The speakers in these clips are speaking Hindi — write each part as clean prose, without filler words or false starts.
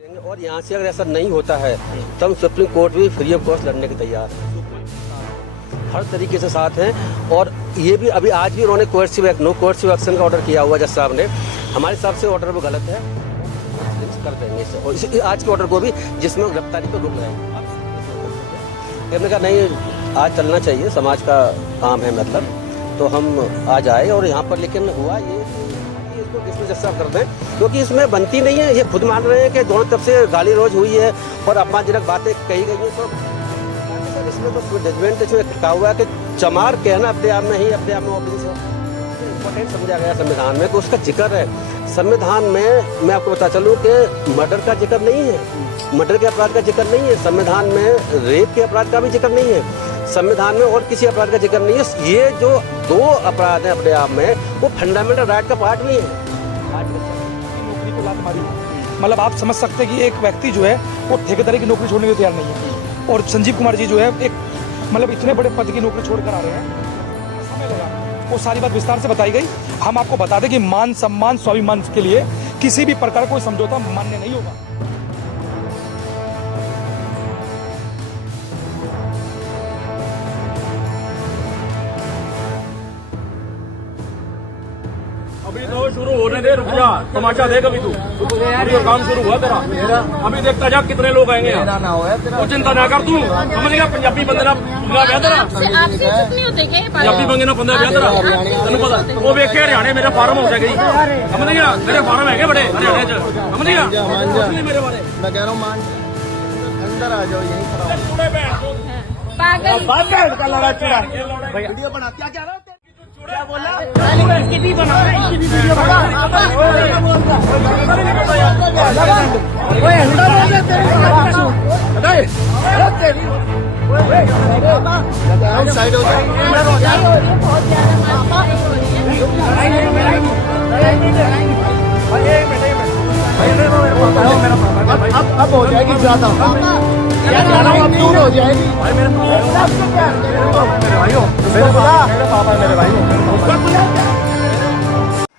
और यहाँ से अगर ऐसा नहीं होता है तो हम सुप्रीम कोर्ट भी फ्री ऑफ कॉस्ट लड़ने के तैयार हैं, हर तरीके से साथ हैं। और ये भी अभी आज भी उन्होंने नो कोर्सिव एक्शन का ऑर्डर किया हुआ जज साहब ने। हमारे हिसाब से ऑर्डर वो गलत है, कर देंगे इसे। और इसी आज के ऑर्डर को भी जिसमें गिरफ्तारी पर रुक रहे हैं, हमने कहा नहीं आज चलना चाहिए, समाज का काम है मतलब, तो हम आज आए। और यहाँ पर लेकिन हुआ ये इसको किसमें जज साहब करते हैं, क्योंकि इसमें बनती नहीं है। ये खुद मान रहे हैं कि दोनों तरफ से गाली रोज हुई है और अपमानजनक बातें कही गई हैं। तो इसमें तो जजमेंट इसमें लिखा हुआ है कि चमार कहना अपने आप में इम्पोर्टेंट समझा गया संविधान में, तो उसका जिक्र है संविधान में। मैं आपको बता चलूँ कि मर्डर का जिक्र नहीं है, मर्डर के अपराध का जिक्र नहीं है संविधान में, रेप के अपराध का भी जिक्र नहीं है संविधान में, और किसी अपराध का जिक्र नहीं है। ये जो दो अपराध हैं अपने आप में, वो फंडामेंटल राइट का पार्ट नहीं है। नौकरी को लात मारी, मतलब आप समझ सकते हैं कि एक व्यक्ति जो है वो ठेकेदारी की नौकरी छोड़ने को तैयार नहीं है। और संजीव कुमार जी जो है एक मतलब इतने बड़े पद की नौकरी छोड़कर आ रहे हैं, समय लगा। वो सारी बात विस्तार से बताई गई। हम आपको बता दें कि मान सम्मान स्वाभिमान के लिए किसी भी प्रकार कोई समझौता मान्य नहीं होगा। अभी तो शुरू होने दे, रुक जा, तमाशा देख अभी तू। अभी तो काम शुरू हुआ तेरा, अभी देखता जा कितने लोग आएंगे। तो चिंता ना कर तू, समझ गया। पंजाबी बंदे ना ब्याह तेरा, पंजाबी बंदे ना 15 ब्याह तेरा, तेन पता वो वेख के हरियाणे मेरे फार्म हो जाएगी, समझ गया। मेरे फार्म है बड़े हरियाणे च, समझ गया। मेरे बारे मैं कह रहा हूँ मान अंदर आ जाओ, यही वीडियो बना क्या बोला वीडियो साइड हो अब हो जाएगी ज्यादा, अब दूर हो जाएगी।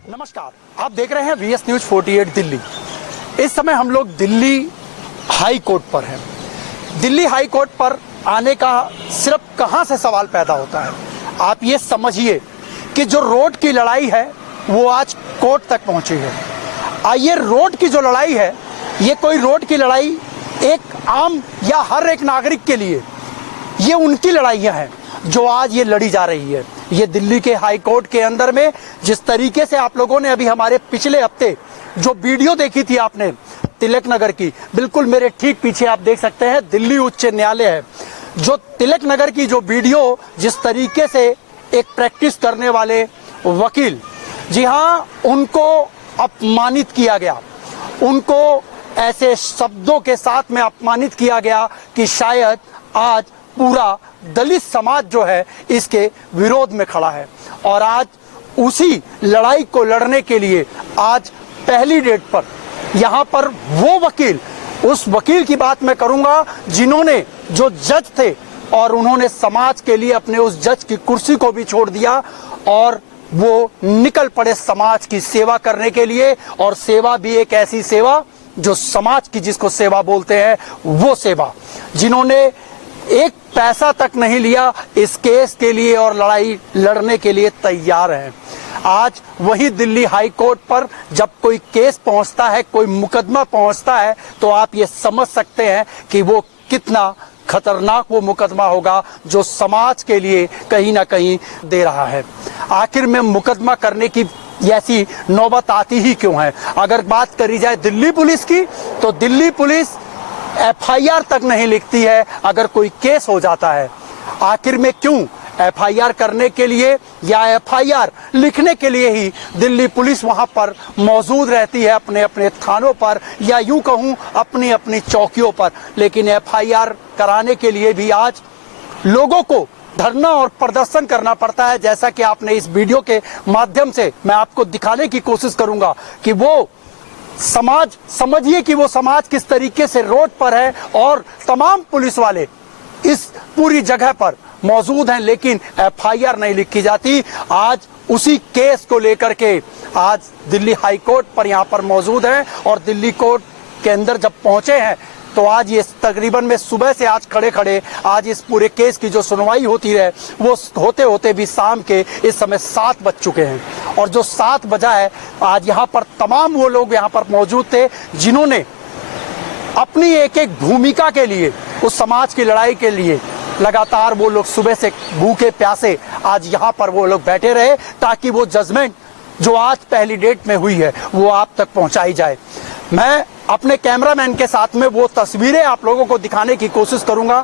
नमस्कार, आप देख रहे हैं VS न्यूज 48 दिल्ली। इस समय हम लोग दिल्ली हाई कोर्ट पर हैं। दिल्ली हाई कोर्ट पर आने का सिर्फ कहां से सवाल पैदा होता है, आप ये समझिए कि जो रोड की लड़ाई है वो आज कोर्ट तक पहुंची है। ये रोड की जो लड़ाई है, ये कोई रोड की लड़ाई एक आम या हर एक नागरिक के लिए, ये उनकी लड़ाइयां हैं जो आज ये लड़ी जा रही है। ये दिल्ली के हाई कोर्ट के अंदर में जिस तरीके से आप लोगों ने अभी हमारे पिछले हफ्ते जो वीडियो देखी थी आपने तिलक नगर की, बिल्कुल मेरे ठीक पीछे आप देख सकते हैं दिल्ली उच्च न्यायालय है। जो तिलक नगर की जो वीडियो जिस तरीके से एक प्रैक्टिस करने वाले वकील, जी हाँ, उनको अपमानित किया गया, उनको ऐसे शब्दों के साथ में अपमानित किया गया कि शायद आज पूरा दलित समाज जो है इसके विरोध में खड़ा है। और आज उसी लड़ाई को लड़ने के लिए आज पहली डेट पर यहाँ पर वो वकील, उस वकील की बात मैं करूंगा जिन्होंने, जो जज थे और उन्होंने समाज के लिए अपने उस जज की कुर्सी को भी छोड़ दिया और वो निकल पड़े समाज की सेवा करने के लिए। और सेवा भी एक ऐसी सेवा जो समाज की, जिसको सेवा बोलते हैं, वो सेवा, जिन्होंने एक पैसा तक नहीं लिया इस केस के लिए और लड़ाई लड़ने के लिए तैयार हैं। आज वही दिल्ली हाई कोर्ट पर जब कोई केस पहुंचता है, कोई मुकदमा पहुंचता है, तो आप ये समझ सकते हैं कि वो कितना खतरनाक वो मुकदमा होगा जो समाज के लिए कहीं ना कहीं दे रहा है। आखिर में मुकदमा करने की ऐसी नौबत आती ही क्यों है? अगर बात करी जाए दिल्ली पुलिस की, तो दिल्ली पुलिस FIR तक नहीं लिखती है अगर कोई केस हो जाता है। आखिर में क्यों? FIR करने के लिए या FIR लिखने के लिए ही दिल्ली पुलिस वहां पर मौजूद रहती है, अपने अपने थानों पर, या यूं कहूं अपनी अपनी चौकियों पर। लेकिन FIR कराने के लिए भी आज लोगों को धरना और प्रदर्शन करना पड़ता है। जैसा कि आपने इस वीडियो के माध्यम से मैं आपको दिखाने की कोशिश करूंगा कि वो समाज, समझिए कि वो समाज किस तरीके से रोड पर है और तमाम पुलिस वाले इस पूरी जगह पर मौजूद हैं, लेकिन FIR नहीं लिखी जाती। आज उसी केस को लेकर के आज दिल्ली हाई कोर्ट पर यहाँ पर मौजूद है और दिल्ली कोर्ट के अंदर जब पहुंचे हैं तो आज ये तकरीबन में सुबह से आज खड़े खड़े आज इस पूरे केस की जो सुनवाई होती है वो होते होते भी शाम के इस समय 7 बज चुके हैं। और जो 7 बजा है आज यहाँ पर तमाम वो लोग यहाँ पर मौजूद थे जिन्होंने अपनी एक एक भूमिका के लिए उस समाज की लड़ाई के लिए लगातार वो लोग सुबह से भूखे प्यासे आज यहाँ पर वो लोग बैठे रहे ताकि वो जजमेंट जो आज पहली डेट में हुई है वो आप तक पहुंचाई जाए। मैं अपने कैमरामैन के साथ में वो तस्वीरें आप लोगों को दिखाने की कोशिश करूंगा,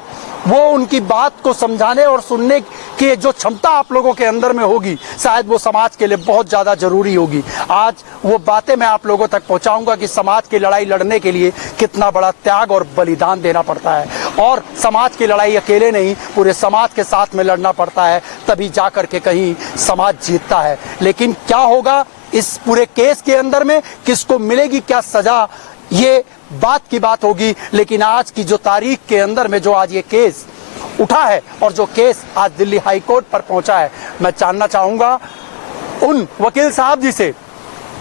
वो उनकी बात को समझाने और सुनने की जो क्षमता आप लोगों के अंदर में होगी शायद वो समाज के लिए बहुत ज्यादा जरूरी होगी। आज वो बातें मैं आप लोगों तक पहुंचाऊंगा कि समाज की लड़ाई लड़ने के लिए कितना बड़ा त्याग और बलिदान देना पड़ता है और समाज की लड़ाई अकेले नहीं पूरे समाज के साथ में लड़ना पड़ता है, तभी जाकर के कहीं समाज जीतता है। लेकिन क्या होगा इस पूरे केस के अंदर में, किसको मिलेगी क्या सजा, ये बात की बात होगी। लेकिन आज की जो तारीख के अंदर में जो आज ये केस उठा है और जो केस आज दिल्ली हाई कोर्ट पर पहुंचा है, मैं जानना चाहूंगा उन वकील साहब जी से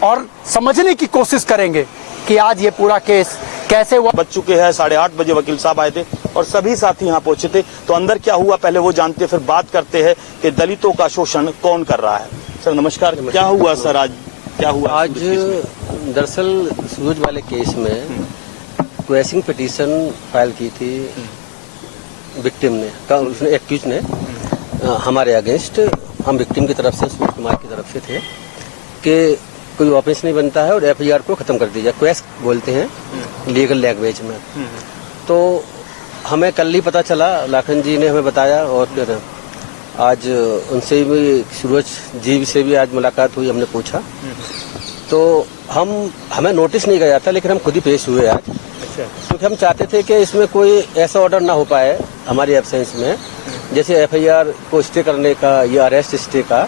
और समझने की कोशिश करेंगे कि आज ये पूरा केस कैसे हुआ। बच चुके हैं, 8:30 बजे वकील साहब आए थे और सभी साथी यहाँ पहुंचे थे। तो अंदर क्या हुआ पहले वो जानते हैं, फिर बात करते हैं कि दलितों का शोषण कौन कर रहा है। सर नमस्कार, क्या हुआ सर आज, क्या हुआ आज? दरअसल सूरज वाले केस में क्वेशिंग पिटीशन फाइल की थी विक्टिम ने, उसने एक्यूज ने हमारे अगेंस्ट। हम विक्टिम की तरफ से सूरज कुमार की तरफ से थे कि कोई ऑफेंस नहीं बनता है और एफआईआर को खत्म कर दीजिए, क्वेश बोलते हैं लीगल लैंग्वेज में। तो हमें कल ही पता चला, लाखन जी ने हमें बताया और फिर आज उनसे भी सूरज जी से भी आज मुलाकात हुई, हमने पूछा तो हमें नोटिस नहीं गया था लेकिन हम खुद ही पेश हुए आज, क्योंकि हम चाहते थे कि इसमें कोई ऐसा ऑर्डर ना हो पाए हमारी एब्सेंस में, जैसे एफआईआर को स्टे करने का या अरेस्ट स्टे का।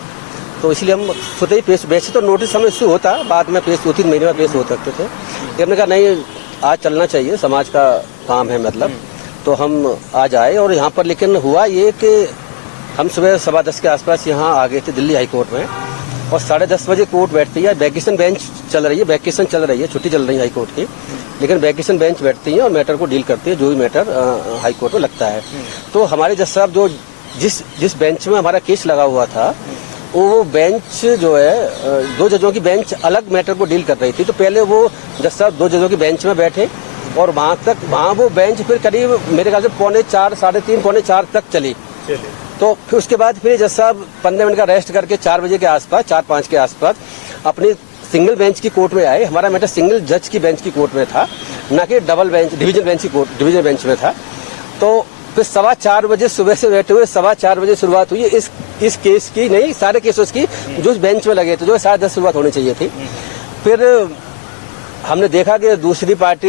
तो इसलिए हम खुद ही पेश, वैसे तो नोटिस हमें इश्यू होता, बाद में पेश 2-3 महीने में पेश हो सकते थे, लेकिन हमने कहा नहीं आज चलना चाहिए, समाज का काम है मतलब। तो हम आज आए और यहाँ पर लेकिन हुआ ये कि हम सुबह 10:15 के आसपास यहाँ आ गए थे दिल्ली हाई कोर्ट में और 10:30 बजे कोर्ट बैठती है। वैकेशन बेंच चल रही है, वैकेशन चल रही है, छुट्टी चल रही है हाई कोर्ट की, लेकिन वैकेशन बेंच बैठती है और मैटर को डील करती है जो भी मैटर हाई कोर्ट में लगता है। तो हमारे जज साहब जो जिस बेंच में हमारा केस लगा हुआ था वो बेंच जो है 2 जजों की बेंच अलग मैटर को डील कर रही थी। तो पहले वो जज साहब 2 जजों की बेंच में बैठे और वहाँ वो बेंच फिर करीब मेरे ख्याल से 3:45, 3:30, 4:45 तक चली। तो फिर उसके बाद फिर जज साहब 15 मिनट का रेस्ट करके 4 बजे के आसपास, 4-5 के आसपास अपनी सिंगल बेंच की कोर्ट में आए। हमारा मैटर सिंगल जज की बेंच की कोर्ट में था, ना कि डबल बेंच डिवीजन बेंच की कोर्ट डिवीजन बेंच में था। तो फिर 4:15 बजे सुबह से बैठे हुए 4:15 बजे शुरुआत हुई इस केस की, नहीं सारे केसेस की जो इस बेंच में लगे थे, जो 10:30 शुरुआत होनी चाहिए थी। फिर हमने देखा कि दूसरी पार्टी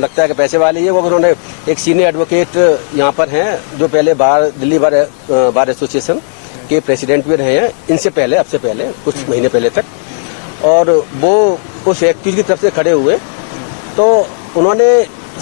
लगता है कि पैसे वाली है, वो उन्होंने एक सीनियर एडवोकेट यहाँ पर हैं जो पहले दिल्ली बार एसोसिएशन के प्रेसिडेंट भी रहे हैं इनसे पहले, अब से पहले कुछ महीने पहले तक, और वो उस एक्यूज की तरफ से खड़े हुए। तो उन्होंने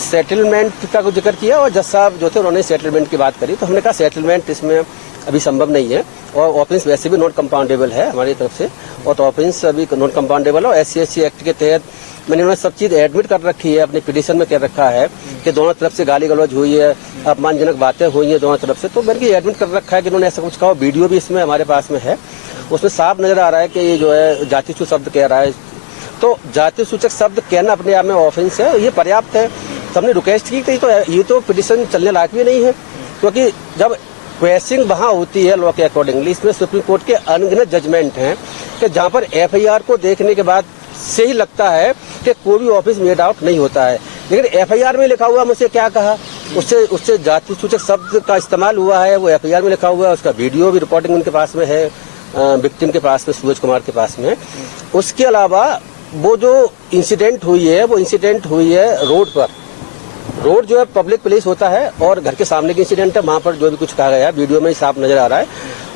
सेटलमेंट का जिक्र किया और जज साहब जो थे उन्होंने सेटलमेंट की बात करी। तो हमने कहा सेटलमेंट इसमें अभी संभव नहीं है और ऑफेंस वैसे भी नॉट कंपाउंडेबल है हमारी तरफ से, और तो ऑफेंस अभी नॉट कंपाउंडेबल है। और SC/ST एक्ट के तहत मैंने उन्होंने सब चीज एडमिट कर रखी है, अपनी पिटीशन में कह रखा है कि दोनों तरफ से गाली गलौज हुई है, अपमानजनक बातें हुई हैं दोनों तरफ से। तो मैंने एडमिट कर रखा है कि उन्होंने ऐसा कुछ कहा। वीडियो भी इसमें हमारे पास में है, उसमें साफ नजर आ रहा है कि ये जो है जाति सूचक शब्द कह रहा है। तो जाति सूचक शब्द कहना अपने आप में ऑफेंस है, ये पर्याप्त है। तो हमने रिक्वेस्ट की तो ये तो पिटीशन चलने लायक भी नहीं है, क्योंकि जब क्वेश्चनिंग वहाँ होती है लॉ के अकॉर्डिंगली, इसमें सुप्रीम कोर्ट के अनगिनत जजमेंट हैं कि जहाँ पर FIR को देखने के बाद से ही लगता है कि कोई भी ऑफिस मेड आउट नहीं होता है। लेकिन FIR में लिखा हुआ मुझसे क्या कहा, उससे जाति सूचक शब्द का इस्तेमाल हुआ है, वो FIR में लिखा हुआ है, उसका वीडियो भी रिकॉर्डिंग उनके पास में है, विक्टिम के पास में, सूरज कुमार के पास में। उसके अलावा वो जो इंसिडेंट हुई है वो इंसिडेंट हुई है रोड पर। रोड जो है पब्लिक प्लेस होता है और घर के सामने की इंसिडेंट है, वहां पर जो भी कुछ कहा गया वीडियो में साफ नजर आ रहा है।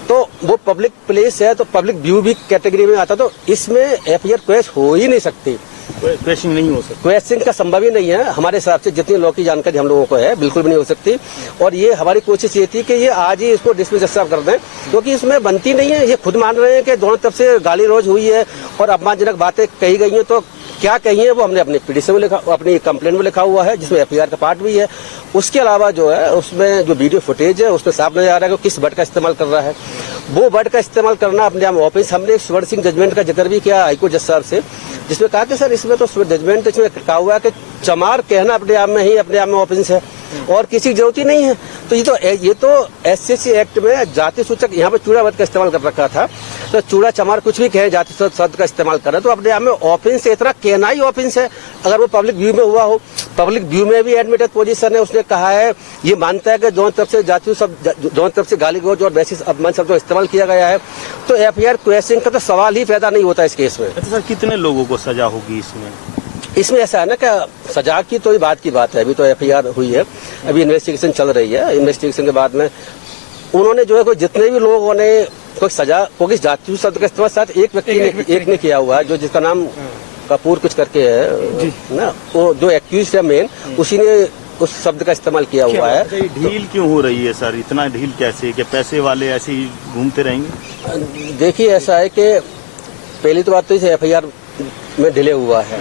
तो वो पब्लिक प्लेस है तो पब्लिक व्यू भी कैटेगरी में आता, तो इसमें FIR क्वेश हो ही नहीं सकती, क्वेश्चन नहीं हो सकता, क्वेश्चन का संभव ही नहीं है हमारे हिसाब से। जितनी लॉ की जानकारी हम लोगों को है बिल्कुल भी नहीं हो सकती। और ये हमारी कोशिश ये थी कि ये आज ही इसको डिसमिस कर दें, क्योंकि इसमें बनती नहीं है। ये खुद मान रहे हैं कि दोनों तरफ से गाली रोज हुई है और अपमानजनक बातें कही गई हैं, तो क्या कही है वो हमने अपने पिटीशन में लिखा, अपनी कंप्लेंट में लिखा हुआ है, जिसमें एफआईआर का पार्ट भी है। उसके अलावा जो है उसमें जो वीडियो फुटेज है उसमें साफ नजर आ रहा है कि किस वर्ड का इस्तेमाल कर रहा है। वो वर्ड का इस्तेमाल करना अपने आप ऑफिस, हमने स्वर्ण सिंह जजमेंट का जिक्र भी किया हाईकोर्ट जज साहब से, जिसमें कहा कि सर इसमें तो जजमेंट इसमें कहा हुआ है कि चमार कहना अपने आप में ऑफेंस है और किसी की जरूरत ही नहीं है। तो ये तो एससीएसटी एक्ट में जाति सूचक, यहाँ पे चूड़ा वर्ड का इस्तेमाल कर रखा था, तो चूड़ा चमार कुछ भी कहे जाति शब्द का इस्तेमाल कर रहे तो अपने आप में ऑफेंस है, इतना कहना ही ऑफेंस है। अगर वो पब्लिक व्यू में हुआ हो, पब्लिक व्यू में भी एडमिटेड पोजीशन है, उसने कहा है ये मानता है कि दोनों तरफ से जाति शब्द, दोनों तरफ से गाली गलौज और वैसे अपमान शब्दों का इस्तेमाल किया गया है, तो एफआईआर क्वेश्चन का तो सवाल ही पैदा नहीं होता इस केस में। अच्छा सर, कितने लोगों को सजा होगी इसमें? इसमें ऐसा है ना कि सजा की तो बात की बात है, अभी तो एफआईआर हुई है, अभी इन्वेस्टिगेशन चल रही है। इन्वेस्टिगेशन के बाद में उन्होंने जो है कोई जितने भी लोगों ने कोई सजा, कोई जाति शब्द का इस्तेमाल साथ एक व्यक्ति ने किया हुआ है, जो जिसका नाम कपूर कुछ करके है ना, वो जो एक्यूज है मेन, उसी ने उस शब्द का इस्तेमाल किया हुआ है। ढील क्यों हो रही है सर, इतना ढील कैसे, कि पैसे वाले ऐसे ही घूमते रहेंगे? देखिए ऐसा है कि पहली तो बात तो इसे एफआईआर में डिले हुआ है,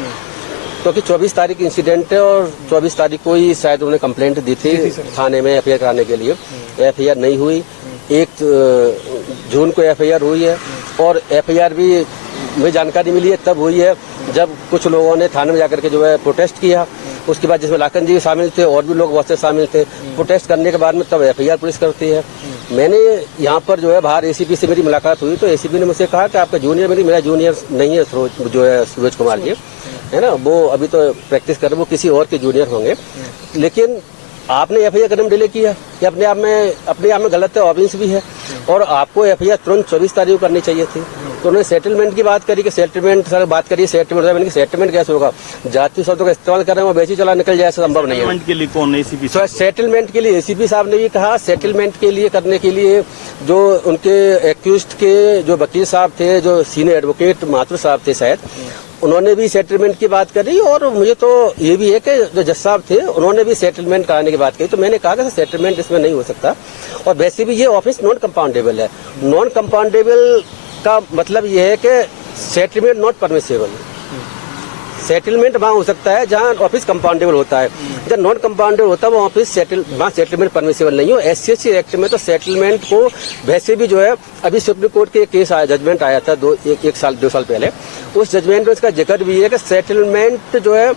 क्योंकि 24 तारीख इंसिडेंट है और 24 तारीख को ही शायद उन्होंने कंप्लेंट दी थी थाने में एफआईआर कराने के लिए। एफआईआर नहीं हुई, 1 जून को एफआईआर हुई है और एफआईआर भी मुझे जानकारी मिली है तब हुई है जब कुछ लोगों ने थाने में जाकर के जो है प्रोटेस्ट किया। उसके बाद जिसमें लाखन जी शामिल थे और भी लोग बहुत से शामिल थे। प्रोटेस्ट करने के बाद में तब एफआईआर पुलिस करती है। मैंने यहाँ पर जो है बाहर एसीपी से मेरी मुलाकात हुई तो एसीपी ने मुझसे कहा कि आपका जूनियर, मेरा जूनियर नहीं है जो है सूरज कुमार जी, है ना, वो अभी तो प्रैक्टिस कर रहे, वो किसी और के जूनियर होंगे, लेकिन आपने एफआईआर कदम डिले किया, ये अपने आप में गलत है, ऑफेंस भी है और आपको एफआईआर तुरंत 24 तारीख को करनी चाहिए थी। तो उन्होंने सेटलमेंट की बात करी कि सेटलमेंट, सर बात करिए सेटलमेंट कैसे होगा, जाति शब्दों का इस्तेमाल कर रहे हैं, वो वैसे ही चला निकल जाए, संभव नहीं है। सेटलमेंट के लिए कौन एसीपी? सेटलमेंट के लिए एसीपी साहब ने भी कहा, सेटलमेंट के लिए करने के लिए जो उनके एक्यूज्ड के जो वकील साहब थे, जो सीनियर एडवोकेट माथुर साहब थे शायद, उन्होंने भी सेटलमेंट की बात करी और मुझे तो ये भी है कि जो जज साहब थे उन्होंने भी सेटलमेंट कराने की बात कही। तो मैंने कहा कि सेटलमेंट इसमें नहीं हो सकता और वैसे भी ये ऑफिस नॉन कंपाउंडेबल है। नॉन कंपाउंडेबल का मतलब ये है कि सेटलमेंट नॉट परमिसेबल। सेटलमेंट वहाँ हो सकता है जहाँ ऑफिस कंपाउंडेबल होता है, जब नॉन कंपाउंडेबल होता है वो ऑफिस वहाँ सेटलमेंट परमिसेबल नहीं हो। एससीएसटी एक्ट में तो सेटलमेंट को वैसे भी जो है, अभी सुप्रीम कोर्ट के केस आया, जजमेंट आया था 2 साल पहले, उस जजमेंट में इसका जिक्र भी है कि सेटलमेंट जो है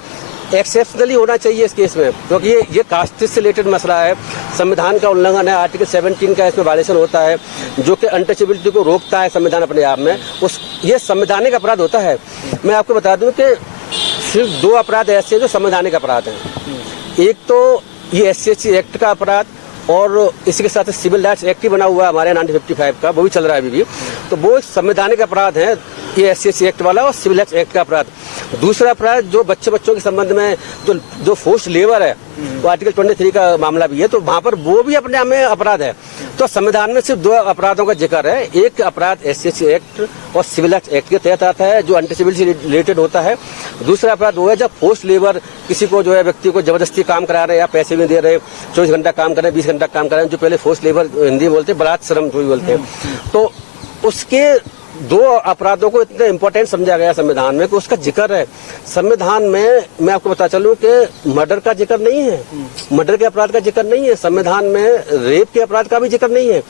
एक्सेप्शनली होना चाहिए इस केस में, क्योंकि ये कास्ट से रिलेटेड मसला है, संविधान का उल्लंघन है, आर्टिकल 17 का इसमें वायलेशन होता है जो कि अनटचेबिलिटी को रोकता है संविधान अपने आप में, ये संवैधानिक अपराध होता है। मैं आपको बता दूं कि सिर्फ 2 अपराध ऐसे हैं जो संवैधानिक अपराध हैं। एक तो ये एससीएसटी एक्ट का अपराध और इसी के साथ सिविल राइट्स एक्ट ही बना हुआ है हमारे 1955 का, वो भी चल रहा है अभी भी, तो वो संवैधानिक अपराध है ये एससीएसटी एक्ट वाला और सिविल राइट्स एक्ट का अपराध। दूसरा अपराध जो बच्चों के संबंध में जो फोर्स्ड लेबर है, वो आर्टिकल 23 का मामला भी है, तो वहां पर वो भी अपने आप में अपराध है। तो संविधान में सिर्फ 2 अपराधों का जिक्र है, एक अपराध एससीएसटी एक्ट और सिविल राइट्स एक्ट के तहत आता है जो अनटचेबिलिटी से रिलेटेड होता है। दूसरा अपराध वो है जब फोर्स्ड लेबर, किसी को जो है व्यक्ति को जबरदस्ती काम करा रहे हैं या पैसे भी दे रहे, 24 घंटा काम कर रहे हैं, 20 घंटा काम कर रहे हैं, जो पहले फोर्स्ड लेबर हिंदी बोलते हैं, बलात् श्रम जो भी बोलते हैं, तो उसके 2 अपराधों को इतना इम्पोर्टेंट समझा गया संविधान में कि उसका जिक्र है। संविधान में मैं आपको बता चलूं कि मर्डर का जिक्र नहीं है, मर्डर के अपराध का जिक्र नहीं है संविधान में, रेप के अपराध का भी जिक्र नहीं है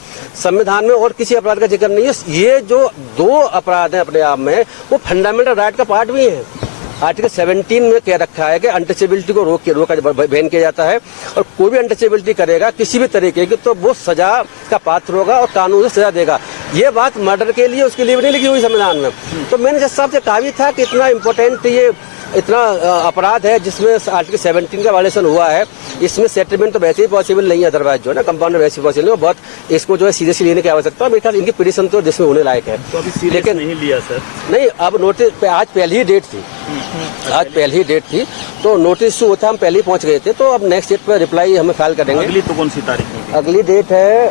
संविधान में और किसी अपराध का जिक्र नहीं है। ये जो 2 अपराध हैं अपने आप में वो फंडामेंटल राइट का पार्ट भी है। आर्टिकल 17 में कह रखा है कि अनटचेबिलिटी को रोका बैन किया जाता है और कोई भी अनटचेबिलिटी करेगा किसी भी तरीके की तो वो सजा का पात्र होगा और कानून से सजा देगा। ये बात मर्डर के लिए उसके लिए नहीं लिखी हुई संविधान में। तो मैंने जज साहब से कहा भी था कि इतना इम्पोर्टेंट ये इतना अपराध है जिसमें आर्टिकल 17 का वायलेशन हुआ है, इसमें सेटलमेंट तो वैसे ही पॉसिबल नहीं है, अदरवाइज जो है ना कंपाउंड वैसे ही पॉसिबल नहीं, बहुत इसको जो है सीरियसली लेने की आवश्यकता है। मेरे ख्याल इनकी पिटीशन तो जिसमें होने लायक है, तो अभी लेकिन नहीं लिया सर। नहीं, अब नोटिस आज पहली ही डेट थी, आज पहली ही डेट थी तो नोटिस इशू होता हम पहले ही पहुंच गए थे, तो अब नेक्स्ट डेट पर रिप्लाई हमें फाइल करेंगे। अगली तो कौन सी तारीख है? अगली डेट है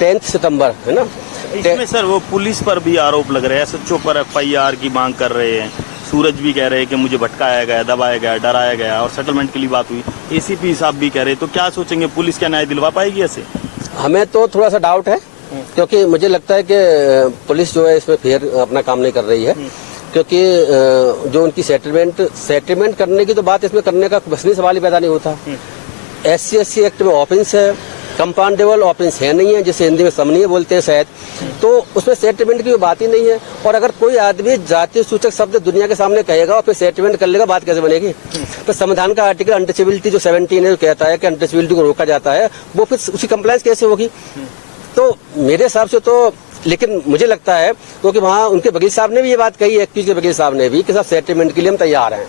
10 सितंबर, है ना। इसमें सर वो पुलिस पर भी आरोप लग रहे हैं, एसएचओ पर एफआईआर की मांग कर रहे हैं, सूरज भी कह रहे हैं कि मुझे भटकाया गया, दबाया गया, डराया गया और सेटलमेंट के लिए बात हुई, एसीपी साहब भी कह रहे हैं, तो क्या सोचेंगे, पुलिस क्या न्याय दिलवा पाएगी ऐसे? हमें तो थोड़ा सा डाउट है क्योंकि मुझे लगता है कि पुलिस जो है इसमें फेयर अपना काम नहीं कर रही है, क्योंकि जो उनकी सेटलमेंट करने की तो बात इसमें करने का बस नहीं, सवाल ही पैदा नहीं होता। SC एक्ट में ऑफेंस है, कंपाउंडेबल ऑफेंस है नहीं है, जिसे हिंदी में समनीय बोलते हैं शायद, तो उसमें सेटलमेंट की बात ही नहीं है। और अगर कोई आदमी जातीय सूचक शब्द दुनिया के सामने कहेगा और फिर सेटलमेंट कर लेगा, बात कैसे बनेगी? तो संविधान का आर्टिकल अनटचेबिलिटी जो 17 है, जो कहता है कि अनटचेबिलिटी को रोका जाता है, वो फिर उसकी कंप्लायंस कैसे होगी? तो मेरे हिसाब से तो, लेकिन मुझे लगता है क्योंकि वहाँ उनके वकील साहब ने भी ये बात कही है, एक्यूज के वकील साहब ने भी, कि साहब सेटलमेंट के लिए हम तैयार हैं।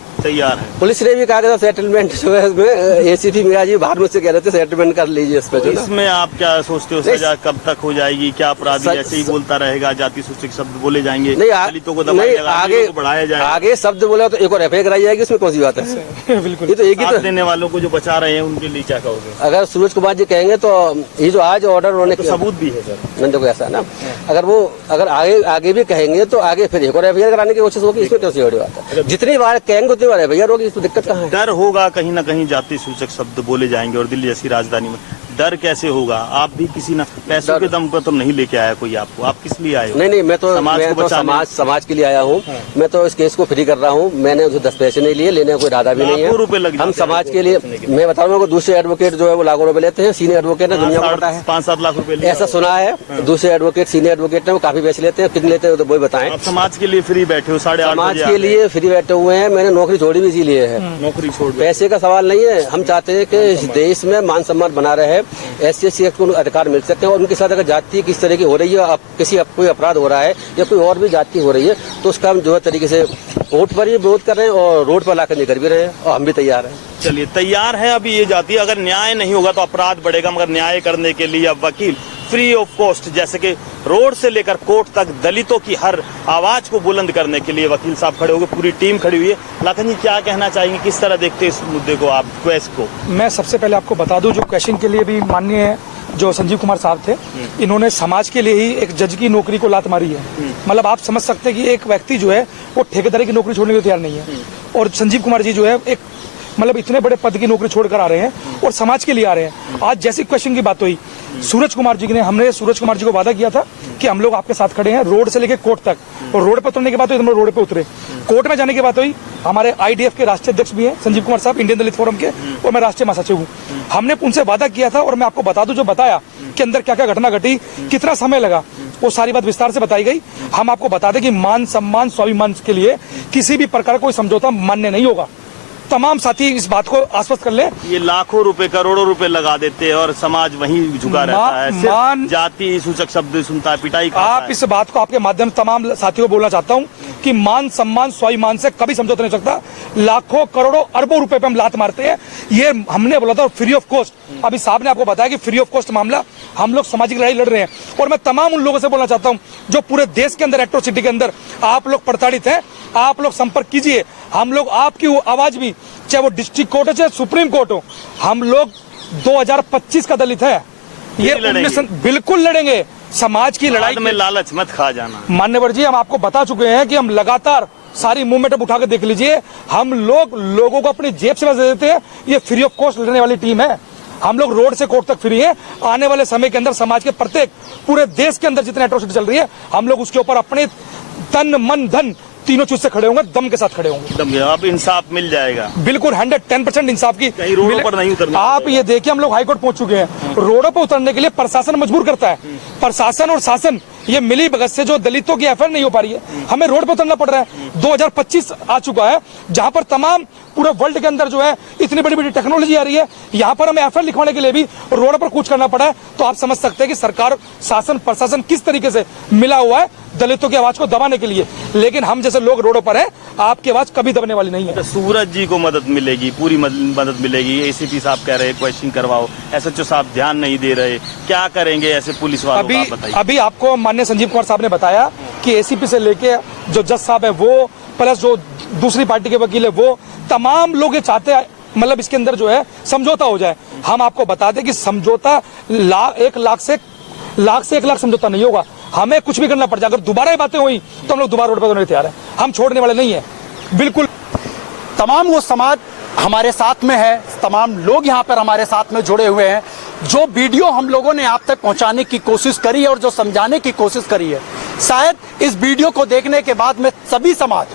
पुलिस ने भी कहा कि सेटलमेंट जो है इसमें ACP मीरा जी बाहर मुझसे कह रहे थे सेटलमेंट कर लीजिए इस पे। तो इसमें आप क्या सोचते हो, सजा कब तक हो जाएगी? क्या अपराधी ऐसे ही बोलता रहेगा, जाति सूचक शब्द बोले जाएंगे, दलितों को दबाया जाएगा, आगे बढ़ाया जाएगा, आगे शब्द बोला तो एक और FIR कराई जाएगी, इसमें कौन सी बात है? बिल्कुल। ये तो एक ही तो देने वालों को जो बचा रहे हैं उनके लिए क्या कहोगे? अगर सूरज कुमार जी कहेंगे तो ये जो आज ऑर्डर उन्होंने, सबूत भी है सर, देखो ऐसा ना, अगर आगे भी कहेंगे तो आगे फिर एक और FIR कराने की कोशिश होगी, इसमें कैसी बड़ी बात है? जितनी बार कहेंगे उतनी बार FIR होगी, इसमें दिक्कत कहाँ है? डर होगा कहीं ना कहीं, जाति सूचक शब्द बोले जाएंगे और दिल्ली जैसी राजधानी में डर कैसे होगा? आप भी किसी ना पैसों के दम पर तो नहीं लेके आया कोई आपको, आप किस लिए आए हो? नहीं, मैं तो समाज के लिए आया हूँ। मैं तो इस केस को फ्री कर रहा हूँ। मैंने उसे 10 पैसे नहीं लिए, लेने का कोई इरादा भी नहीं है। रुपए लगे हम समाज के लिए, मैं बता रहा हूँ, दूसरे एडवोकेट जो है वो लाखों रुपए लेते हैं, सीनियर एडवोकेट है, दुनिया को पता है, 5-7 लाख रुपए ऐसा सुना है। दूसरे एडवोकेट, सीनियर एडवोकेट है, वो काफी पैसे लेते हैं, कितने लेते हैं तो वो बताएं। आप समाज के लिए फ्री बैठे हो, 8:30 समाज के लिए फ्री बैठे हुए हैं। मैंने नौकरी छोड़ी भी इसीलिए है, नौकरी छोड़, पैसे का सवाल नहीं है। हम चाहते हैं कि इस देश में मान सम्मान बना रहे, SC को अधिकार मिल सकते हैं। और उनके साथ अगर जाति किस तरह की हो रही है, कोई अपराध हो रहा है या कोई और भी जाति हो रही है, तो उसका हम जो है तरीके से कोर्ट पर ही विरोध कर रहे हैं और रोड पर लाकर निकल भी रहे हैं, और हम भी तैयार हैं। चलिए, तैयार है अभी ये जाति। अगर न्याय नहीं होगा तो अपराध बढ़ेगा, मगर न्याय करने के लिए अब वकील फ्री ऑफ कॉस्ट, जैसे कि रोड से लेकर कोर्ट तक दलितों की हर आवाज को बुलंद करने के लिए वकील साहब खड़े हो गए, पूरी टीम खड़ी हुई है। लाखन जी, क्या कहना चाहेंगे, किस तरह देखते हैं इस मुद्दे को आप, क्वेश्चन को? मैं सबसे पहले आपको बता दूं, जो क्वेश्चन के लिए भी माननीय जो संजीव कुमार साहब थे, इन्होंने समाज के लिए ही एक जज की नौकरी को लात मारी है। मतलब आप समझ सकते हैं कि एक व्यक्ति जो है वो ठेकेदारी की नौकरी छोड़ने को तैयार नहीं है, और संजीव कुमार जी जो है एक मतलब इतने बड़े पद की नौकरी छोड़कर आ रहे हैं और समाज के लिए आ रहे हैं। आज जैसी क्वेश्चन की बात हुई, सूरज कुमार जी ने, हमने सूरज कुमार जी को वादा किया था कि हम लोग आपके साथ खड़े हैं रोड से लेकर कोर्ट तक, और रोड पर उतरने के बाद तो रोड पे उतरे। कोर्ट में जाने की बात हुई, हमारे IDF के राष्ट्रीय अध्यक्ष भी हैं संजीव कुमार साहब, इंडियन दलित फोरम के, और मैं राष्ट्रीय महासचिव हूँ। हमने उनसे वादा किया था, और मैं आपको बता दूं जो बताया कि अंदर क्या क्या घटना घटी, कितना समय लगा, वो सारी बात विस्तार से बताई गई। हम आपको बता दें कि मान सम्मान स्वाभिमान के लिए किसी भी प्रकार कोई समझौता मान्य नहीं होगा। तमाम साथी इस बात को आश्वस्त कर ले। ये लाखों रुपए, करोड़ों रुपए लगा देते हैं और समाज वहीं झुका रहता है, सिर्फ जाति सूचक शब्द सुनता है, पिटाई करता है। आप इस बात को आपके माध्यम से तमाम साथियों को बोलना चाहता हूं कि मान सम्मान स्वाभिमान से कभी समझौता नहीं सकता। लाखों करोड़ों अरबों रुपए पे हम लात मारते हैं, ये हमने बोला था फ्री ऑफ कॉस्ट। अभी साहब ने आपको बताया कि फ्री ऑफ कॉस्ट मामला हम लोग सामाजिक लड़ाई लड़ रहे हैं। और मैं तमाम उन लोगों से बोलना चाहता हूं जो पूरे देश के अंदर, एट्रोसिटी के अंदर आप लोग प्रताड़ित हैं, आप लोग संपर्क कीजिए। हम लोग आपकी आवाज भी, चाहे वो डिस्ट्रिक्ट कोर्ट हो चाहे सुप्रीम कोर्ट हो, हम लोग 2025 का दलित है, ये बिल्कुल लड़ेंगे। समाज की लड़ाई में लालच मत खा जाना। मान्यवर जी, हम आपको बता चुके हैं कि हम लगातार सारी मूवमेंट उठा के देख लीजिए, हम लोगों को अपनी जेब से पैसे देते हैं। ये फ्री ऑफ कॉस्ट लड़ने वाली टीम है। हम लोग रोड से कोर्ट तक फ्री है। आने वाले समय के अंदर समाज के प्रत्येक, पूरे देश के अंदर जितने एट्रोसिटी चल रही है, हम लोग उसके ऊपर अपने तन मन धन तीनों चीज से खड़े होंगे, दम के साथ खड़े होंगे। दम, अब इंसाफ मिल जाएगा। बिल्कुल 110% इंसाफ की। रोडों पर नहीं उतरना। आप ये देखिए, हम लोग हाईकोर्ट पहुंच चुके हैं। रोडों पर उतरने के लिए प्रशासन मजबूर करता है। प्रशासन और शासन ये मिली भगत से जो दलितों की FIR नहीं हो पा रही है, हमें रोड पर उतरना पड़ रहा है। 2025 आ चुका है, जहां पर तमाम पूरे वर्ल्ड के अंदर जो है इतनी बड़ी बड़ी टेक्नोलॉजी आ रही है, यहाँ पर हमें FIR लिखवाने के लिए भी रोड पर कूच करना पड़ा है। तो आप समझ सकते हैं कि सरकार, शासन, प्रशासन किस तरीके से मिला हुआ है दलितों की आवाज को दबाने के लिए। लेकिन हम जैसे लोग रोडों पर हैं, आपकी आवाज कभी दबने वाली नहीं है। तो सूरज जी को मदद मिलेगी, पूरी मदद मिलेगी। ACP साहब कह रहे हैं क्वेश्चन करवाओ, SHO साहब ध्यान नहीं दे रहे, क्या करेंगे ऐसे पुलिस वालों का, बताइए। अभी आपको माननीय संजीव कुमार साहब ने बताया कि ACP से लेके जो जज साहब है वो, प्लस जो दूसरी पार्टी के वकील है वो, तमाम लोग ये चाहते हैं मतलब इसके अंदर जो है समझौता हो जाए। हम आपको बता दें कि समझौता 1 लाख से 1 लाख समझौता नहीं होगा। हमें कुछ भी करना पड़ जाए, अगर दोबारा ये बातें हुई तो हम लोग दोबारा रोड पर होने तैयार हैं। हम छोड़ने वाले नहीं है, बिल्कुल। तमाम वो समाज हमारे साथ में है, तमाम लोग यहाँ पर हमारे साथ में जुड़े हुए हैं। जो वीडियो हम लोगों ने आप तक पहुंचाने की कोशिश करी है और जो समझाने की कोशिश करी है, शायद इस वीडियो को देखने के बाद में सभी समाज,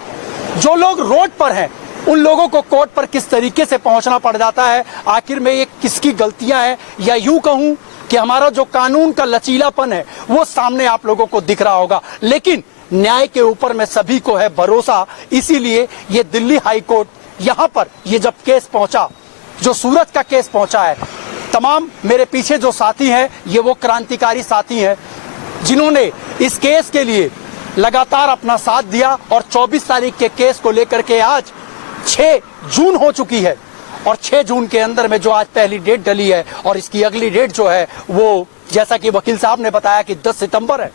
जो लोग रोड पर हैं, उन लोगों को कोर्ट पर किस तरीके से पहुंचना पड़ जाता है। आखिर में ये किसकी गलतियां हैं, या यूं कहूं कि हमारा जो कानून का लचीलापन है वो सामने आप लोगों को दिख रहा होगा। लेकिन न्याय के ऊपर में सभी को है भरोसा, इसीलिए ये दिल्ली हाई कोर्ट यहां पर ये जब केस पहुंचा, जो सूरज का केस पहुंचा है, तमाम मेरे पीछे जो साथी हैं ये वो क्रांतिकारी साथी हैं जिन्होंने इस केस के लिए लगातार अपना साथ दिया। और 24 तारीख के केस को लेकर के आज 6 जून हो चुकी है, और 6 जून के अंदर में जो आज पहली डेट डली है, और इसकी अगली डेट जो है वो जैसा कि वकील साहब ने बताया कि 10 सितंबर है।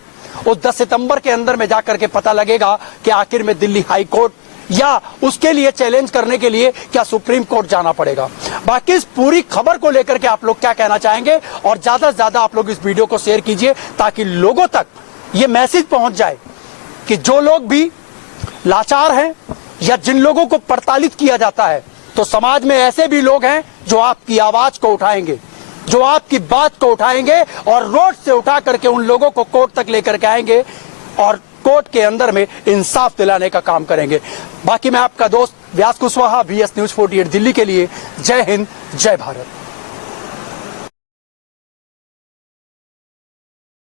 उस 10 सितंबर के अंदर में जाकर के पता लगेगा कि आखिर में दिल्ली हाई कोर्ट या उसके लिए चैलेंज करने के लिए क्या सुप्रीम कोर्ट जाना पड़ेगा। बाकी इस पूरी खबर को लेकर के आप लोग क्या कहना चाहेंगे, और ज्यादा से ज्यादा आप लोग इस वीडियो को शेयर कीजिए ताकि लोगों तक ये मैसेज पहुंच जाए कि जो लोग भी लाचार हैं या जिन लोगों को प्रताड़ित किया जाता है, तो समाज में ऐसे भी लोग हैं जो आपकी आवाज को उठाएंगे, जो आपकी बात को उठाएंगे और रोड से उठा करके उन लोगों को कोर्ट तक लेकर के आएंगे और कोर्ट के अंदर में इंसाफ दिलाने का काम करेंगे। बाकी मैं आपका दोस्त व्यास कुशवाहा, VS News 48 दिल्ली के लिए। जय हिंद, जय भारत।